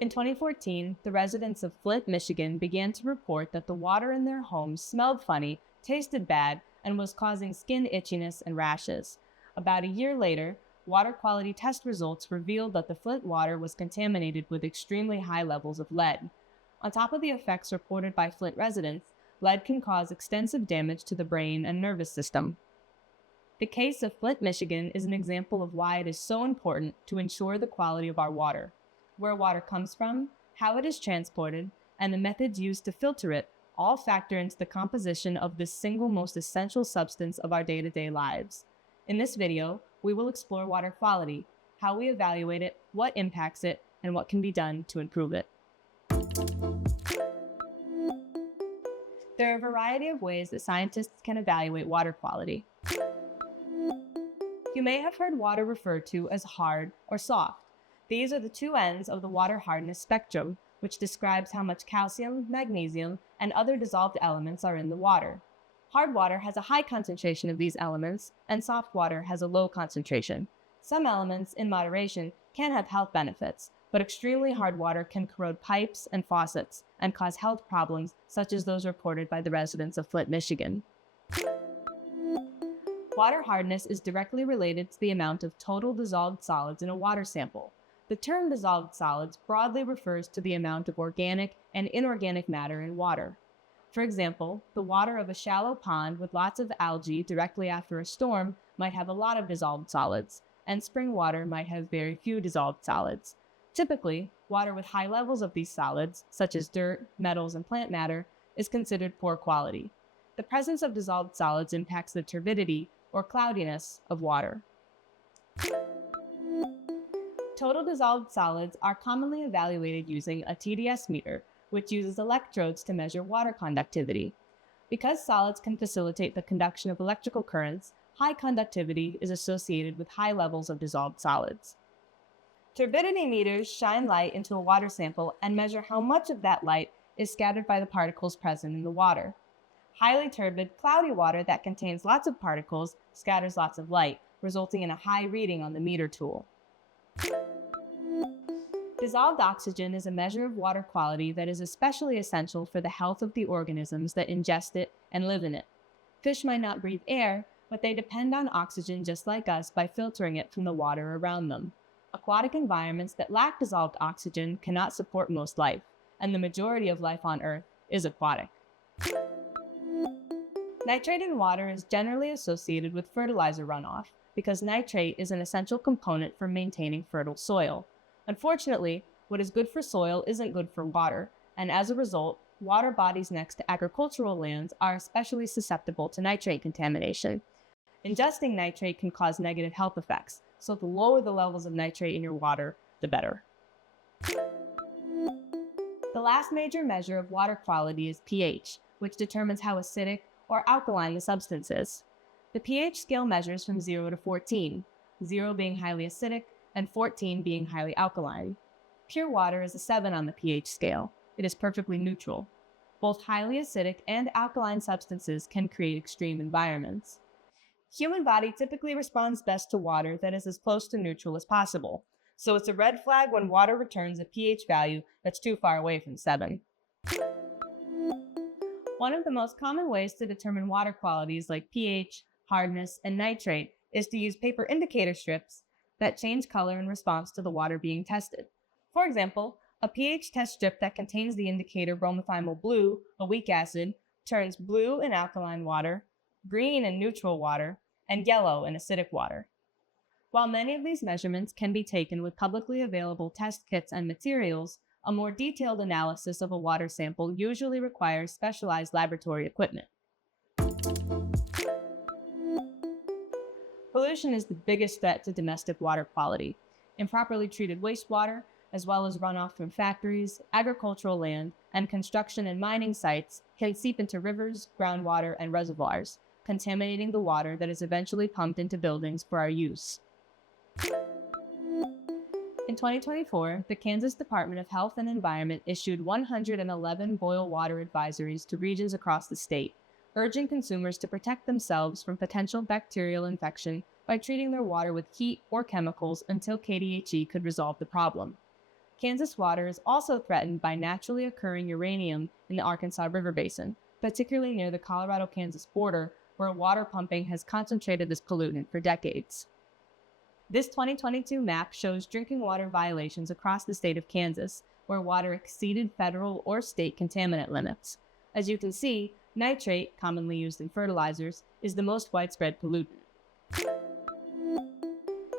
In 2014, the residents of Flint, Michigan began to report that the water in their homes smelled funny, tasted bad, and was causing skin itchiness and rashes. About a year later, water quality test results revealed that the Flint water was contaminated with extremely high levels of lead. On top of the effects reported by Flint residents, lead can cause extensive damage to the brain and nervous system. The case of Flint, Michigan is an example of why it is so important to ensure the quality of our water. Where water comes from, how it is transported, and the methods used to filter it all factor into the composition of this single most essential substance of our day-to-day lives. In this video, we will explore water quality, how we evaluate it, what impacts it, and what can be done to improve it. There are a variety of ways that scientists can evaluate water quality. You may have heard water referred to as hard or soft. These are the two ends of the water hardness spectrum, which describes how much calcium, magnesium, and other dissolved elements are in the water. Hard water has a high concentration of these elements, and soft water has a low concentration. Some elements, in moderation, can have health benefits, but extremely hard water can corrode pipes and faucets and cause health problems such as those reported by the residents of Flint, Michigan. Water hardness is directly related to the amount of total dissolved solids in a water sample. The term dissolved solids broadly refers to the amount of organic and inorganic matter in water. For example, the water of a shallow pond with lots of algae directly after a storm might have a lot of dissolved solids, and spring water might have very few dissolved solids. Typically, water with high levels of these solids, such as dirt, metals, and plant matter, is considered poor quality. The presence of dissolved solids impacts the turbidity, or cloudiness, of water. Total dissolved solids are commonly evaluated using a TDS meter, which uses electrodes to measure water conductivity. Because solids can facilitate the conduction of electrical currents, high conductivity is associated with high levels of dissolved solids. Turbidity meters shine light into a water sample and measure how much of that light is scattered by the particles present in the water. Highly turbid, cloudy water that contains lots of particles scatters lots of light, resulting in a high reading on the meter tool. Dissolved oxygen is a measure of water quality that is especially essential for the health of the organisms that ingest it and live in it. Fish might not breathe air, but they depend on oxygen just like us by filtering it from the water around them. Aquatic environments that lack dissolved oxygen cannot support most life, and the majority of life on Earth is aquatic. Nitrate in water is generally associated with fertilizer runoff because nitrate is an essential component for maintaining fertile soil. Unfortunately, what is good for soil isn't good for water, and as a result, water bodies next to agricultural lands are especially susceptible to nitrate contamination. Ingesting nitrate can cause negative health effects, so the lower the levels of nitrate in your water, the better. The last major measure of water quality is pH, which determines how acidic or alkaline the substance is. The pH scale measures from 0 to 14, 0 being highly acidic and 14 being highly alkaline. Pure water is a 7 on the pH scale. It is perfectly neutral. Both highly acidic and alkaline substances can create extreme environments. Human body typically responds best to water that is as close to neutral as possible, so it's a red flag when water returns a pH value that's too far away from 7. One of the most common ways to determine water qualities like pH, hardness, and nitrate is to use paper indicator strips that change color in response to the water being tested. For example, a pH test strip that contains the indicator bromothymol blue, a weak acid, turns blue in alkaline water, green in neutral water, and yellow in acidic water. While many of these measurements can be taken with publicly available test kits and materials, a more detailed analysis of a water sample usually requires specialized laboratory equipment. Pollution is the biggest threat to domestic water quality. Improperly treated wastewater, as well as runoff from factories, agricultural land, and construction and mining sites, can seep into rivers, groundwater, and reservoirs, contaminating the water that is eventually pumped into buildings for our use. In 2024, the Kansas Department of Health and Environment issued 111 boil water advisories to regions across the state, urging consumers to protect themselves from potential bacterial infection by treating their water with heat or chemicals until KDHE could resolve the problem. Kansas water is also threatened by naturally occurring uranium in the Arkansas River Basin, particularly near the Colorado-Kansas border, where water pumping has concentrated this pollutant for decades. This 2022 map shows drinking water violations across the state of Kansas, where water exceeded federal or state contaminant limits. As you can see, nitrate, commonly used in fertilizers, is the most widespread pollutant.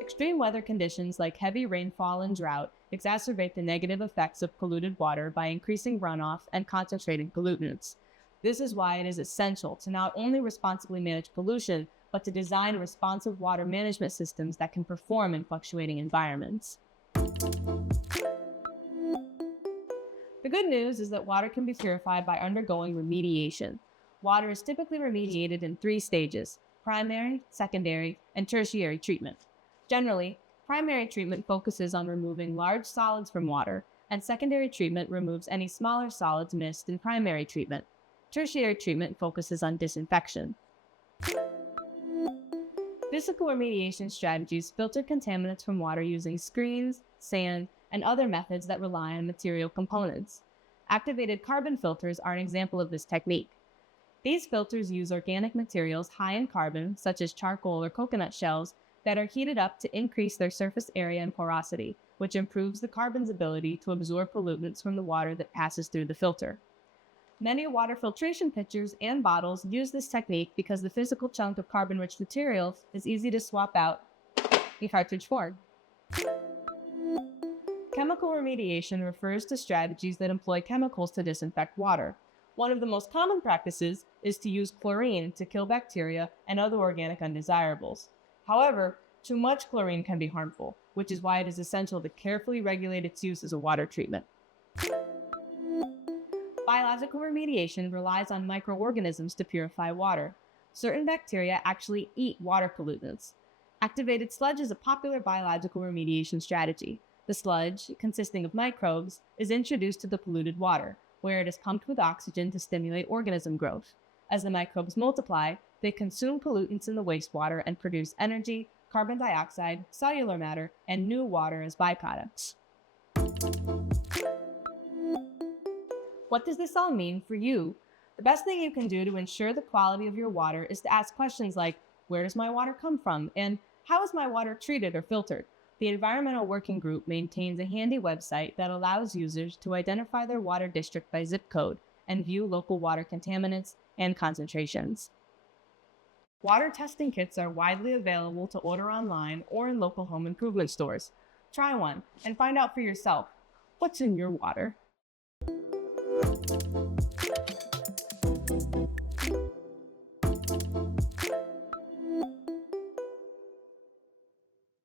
Extreme weather conditions like heavy rainfall and drought exacerbate the negative effects of polluted water by increasing runoff and concentrating pollutants. This is why it is essential to not only responsibly manage pollution, but to design responsive water management systems that can perform in fluctuating environments. The good news is that water can be purified by undergoing remediation. Water is typically remediated in 3 stages: primary, secondary, and tertiary treatment. Generally, primary treatment focuses on removing large solids from water, and secondary treatment removes any smaller solids missed in primary treatment. Tertiary treatment focuses on disinfection. Physical remediation strategies filter contaminants from water using screens, sand, and other methods that rely on material components. Activated carbon filters are an example of this technique. These filters use organic materials high in carbon, such as charcoal or coconut shells, that are heated up to increase their surface area and porosity, which improves the carbon's ability to absorb pollutants from the water that passes through the filter. Many water filtration pitchers and bottles use this technique because the physical chunk of carbon-rich material is easy to swap out in cartridge form. Chemical remediation refers to strategies that employ chemicals to disinfect water. One of the most common practices is to use chlorine to kill bacteria and other organic undesirables. However, too much chlorine can be harmful, which is why it is essential to carefully regulate its use as a water treatment. Biological remediation relies on microorganisms to purify water. Certain bacteria actually eat water pollutants. Activated sludge is a popular biological remediation strategy. The sludge, consisting of microbes, is introduced to the polluted water, where it is pumped with oxygen to stimulate organism growth. As the microbes multiply, they consume pollutants in the wastewater and produce energy, carbon dioxide, cellular matter, and new water as byproducts. What does this all mean for you? The best thing you can do to ensure the quality of your water is to ask questions like, where does my water come from? And how is my water treated or filtered? The Environmental Working Group maintains a handy website that allows users to identify their water district by zip code and view local water contaminants and concentrations. Water testing kits are widely available to order online or in local home improvement stores. Try one and find out for yourself what's in your water.